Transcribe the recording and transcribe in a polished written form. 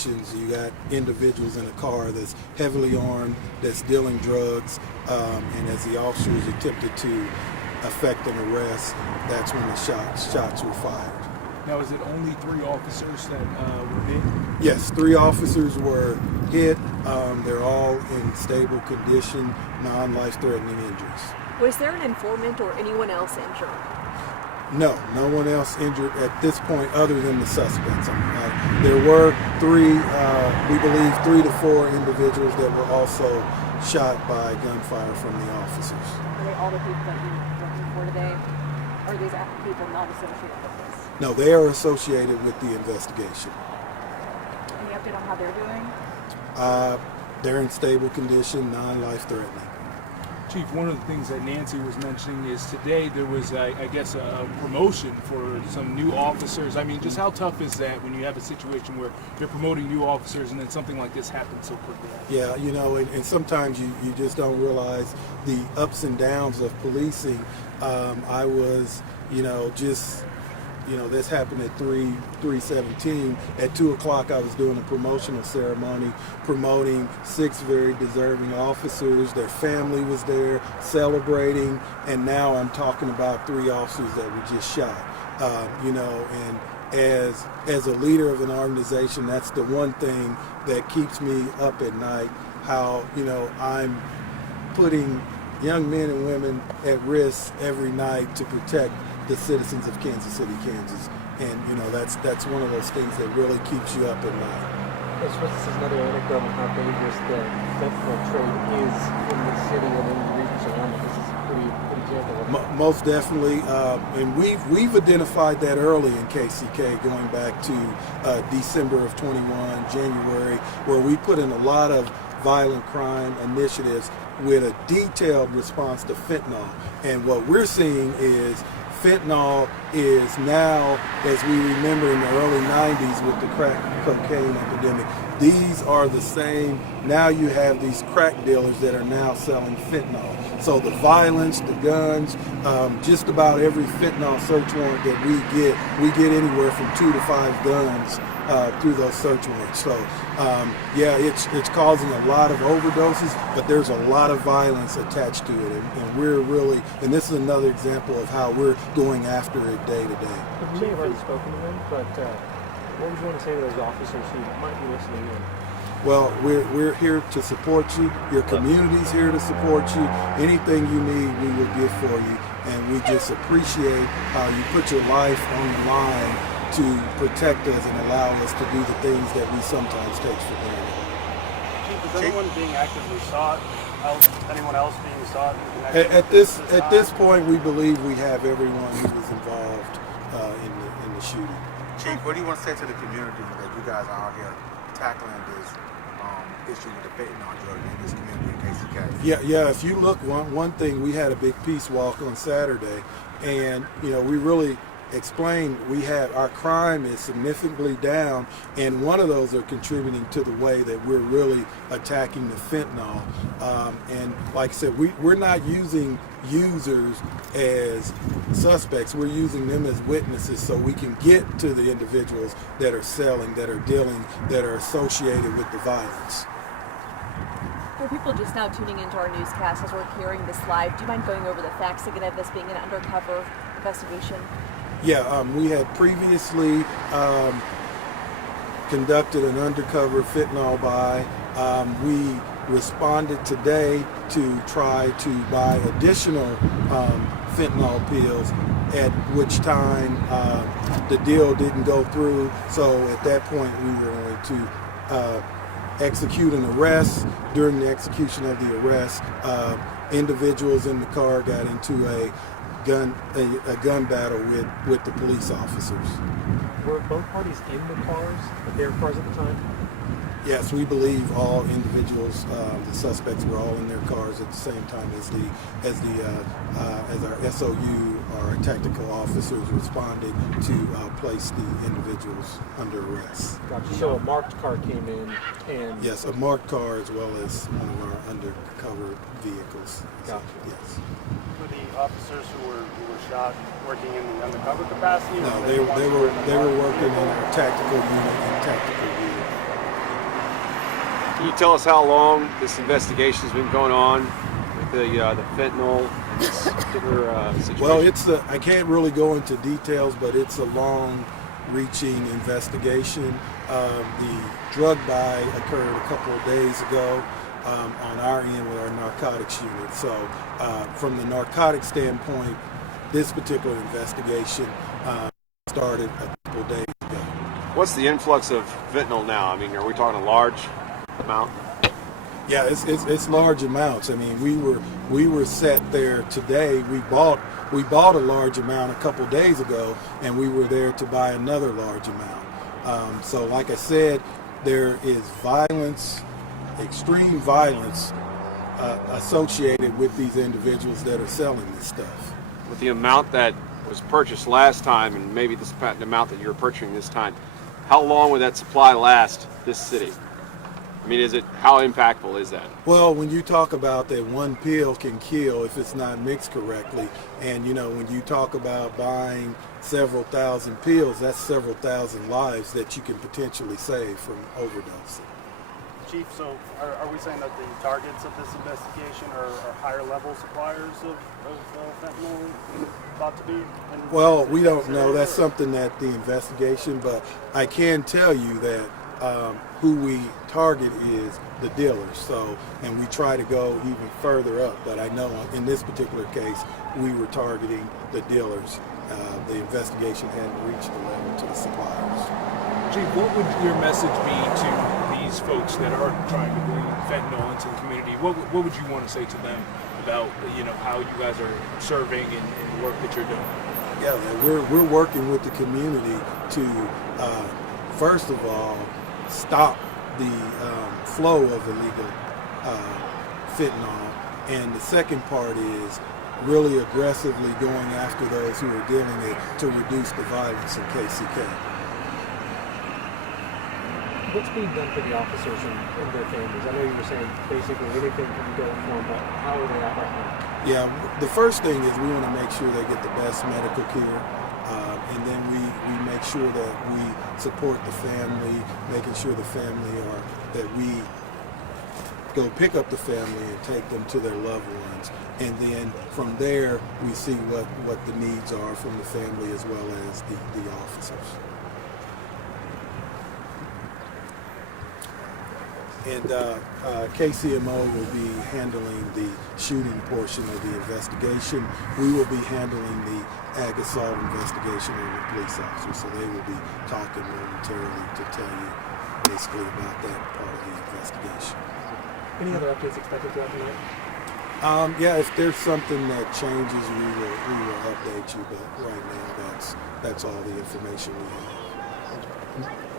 situations. You got individuals in a car that's heavily armed, that's dealing drugs, and as the officers attempted to effect an arrest, that's when the shots were fired. Now, is it only 3 officers that were hit? Yes, 3 officers were hit. They're all in stable condition, non-life-threatening injuries. Was there an informant or anyone else injured? No one else injured at this point other than the suspects. There were 3, we believe 3 to 4 individuals that were also shot by gunfire from the officers. Are they all the people that you're looking for today? Or are these people not associated with this? No, they are associated with the investigation. Any update on how they're doing? They're in stable condition, non-life-threatening. Chief, one of the things that Nancy was mentioning is today there was, I guess, a promotion for some new officers. I mean, just how tough is that when you have a situation where you're promoting new officers and then something like this happens so quickly? Yeah, and sometimes you just don't realize the ups and downs of policing. I was, this happened at 3:17. At 2 o'clock, I was doing a promotional ceremony, promoting 6 very deserving officers. Their family was there celebrating, and now I'm talking about 3 officers that we just shot. And as a leader of an organization, that's the one thing that keeps me up at night. How I'm putting young men and women at risk every night to protect the citizens of Kansas City, Kansas, and that's one of those things that really keeps you up at night. This is another anecdote on how dangerous the fentanyl trade is in the city and in the region surrounding. This is a pretty example. Most definitely, and we've identified that early in KCK, going back to December of 21, January, where we put in a lot of violent crime initiatives with a detailed response to fentanyl. And what we're seeing is fentanyl is now, as we remember in the early 90s with the crack cocaine epidemic, these are the same. Now you have these crack dealers that are now selling fentanyl. So the violence, the guns, just about every fentanyl search warrant that we get anywhere from 2 to 5 guns through those search warrants. So it's causing a lot of overdoses, but there's a lot of violence attached to it, and we're really, and this is another example of how we're going after it day to day. You may have already spoken to them, but what would you want to say to those officers who might be listening in? Well, we're here to support you. Your community's here to support you. Anything you need, we will give for you, and we just appreciate how you put your life on the line to protect us and allow us to do the things that we sometimes take for granted. Chief, is anyone being actively sought? Anyone else being sought? At this point, we believe we have everyone who was involved in the shooting. Chief, what do you want to say to the community that you guys are out here tackling this issue with the fentanyl drug in this community in KCK? Yeah. If you look, one thing, we had a big peace walk on Saturday, and we really explained our crime is significantly down, and one of those are contributing to the way that we're really attacking the fentanyl. And like I said, we're not using users as suspects. We're using them as witnesses so we can get to the individuals that are selling, that are dealing, that are associated with the violence. For people just now tuning into our newscast as we're carrying this live, do you mind going over the facts again of this being an undercover investigation? Yeah, we had previously conducted an undercover fentanyl buy. We responded today to try to buy additional fentanyl pills, at which time the deal didn't go through. So at that point, we were going to execute an arrest. During the execution of the arrest, individuals in the car got into a gun battle with the police officers. Were both parties in the cars, their cars at the time? Yes, we believe all individuals, the suspects were all in their cars at the same time as our SOU, our tactical officers, responded to place the individuals under arrest. Gotcha. So a marked car came in, and yes, a marked car as well as one of our undercover vehicles. Gotcha. Yes. Were the officers who were shot working in the undercover capacity? No, they were working in our tactical unit and tactical unit. Can you tell us how long this investigation has been going on with the fentanyl and this particular situation? Well, I can't really go into details, but it's a long-reaching investigation. The drug buy occurred a couple of days ago on our end with our narcotics unit. So from the narcotics standpoint, this particular investigation started a couple of days ago. What's the influx of fentanyl now? I mean, are we talking a large amount? Yeah, it's large amounts. I mean, we were set there today. We bought a large amount a couple days ago, and we were there to buy another large amount. So, like I said, there is violence, extreme violence, associated with these individuals that are selling this stuff. With the amount that was purchased last time, and maybe the amount that you're purchasing this time, how long would that supply last this city? I mean, how impactful is that? Well, when you talk about that one pill can kill if it's not mixed correctly, and when you talk about buying several thousand pills, that's several thousand lives that you can potentially save from overdosing. Chief, so are we saying that the targets of this investigation are higher level suppliers of fentanyl thought to be? Well, we don't know. That's something that the investigation, but I can tell you that who we target is the dealers. So, and we try to go even further up, but I know in this particular case, we were targeting the dealers. The investigation hadn't reached the level to the suppliers. Chief, what would your message be to these folks that are trying to bring fentanyl into the community? What would you want to say to them about how you guys are serving and the work that you're doing? Yeah, we're working with the community to first of all stop the flow of illegal fentanyl, and the second part is really aggressively going after those who are dealing it to reduce the violence in KCK. What's being done for the officers and their families? I know you were saying basically anything can be done for them, but how are they at right now? Yeah, the first thing is we want to make sure they get the best medical care, and then we make sure that we support the family, making sure the family that we go pick up the family and take them to their loved ones, and then from there we see what the needs are from the family as well as the officers. And KCMO will be handling the shooting portion of the investigation. We will be handling the ag assault investigation on the police officer. So they will be talking momentarily to tell you basically about that part of the investigation. Any other updates expected throughout the night? Yeah, if there's something that changes, we will update you. But right now, that's all the information we have.